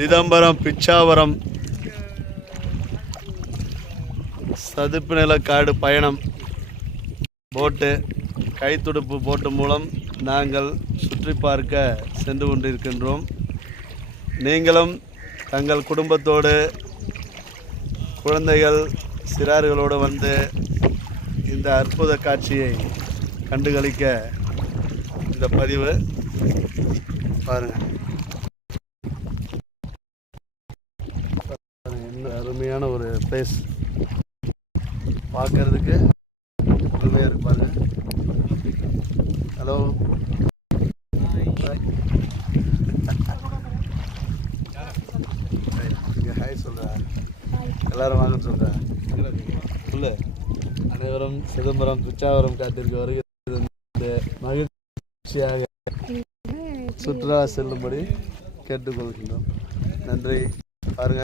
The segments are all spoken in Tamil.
சிதம்பரம் பிச்சாவரம் சதுப்பு நில காடு பயணம் போட்டு கைத்துடுப்பு போட்டு மூலம் நாங்கள் சுற்றி பார்க்க சென்று கொண்டிருக்கின்றோம். நீங்களும் தங்கள் குடும்பத்தோடு குழந்தைகள் சிறார்களோடு வந்து இந்த அற்புத காட்சியை கண்டுகளிக்க இந்த பதிவு பாருங்கள். என்ன அருமையான ஒரு பிளேஸ், பார்க்கறதுக்கு அருமையாக இருக்கு பாருங்க. ஹலோ, ஹாய் சொல்கிறேன், எல்லாரும் வாங்க சொல்கிறேன். சொல்லு. அனைவரும் சிதம்பரம் பிச்சாவரம் காட்டிற்கு வருகிறது மகிழ்ச்சியாக சுற்றுலா செல்லும்படி கேட்டுக்கொள்கின்றோம். நன்றி. பாருங்க,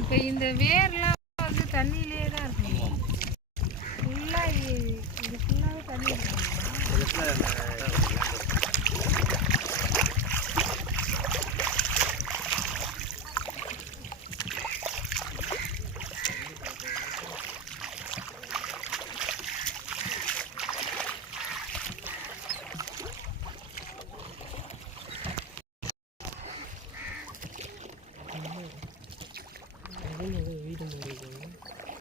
இப்போ இந்த வேர்லாம் வந்து தண்ணியிலே தான் இருக்கும். ஃபுல்லாக இது ஃபுல்லாகவே தண்ணி இருக்கும்.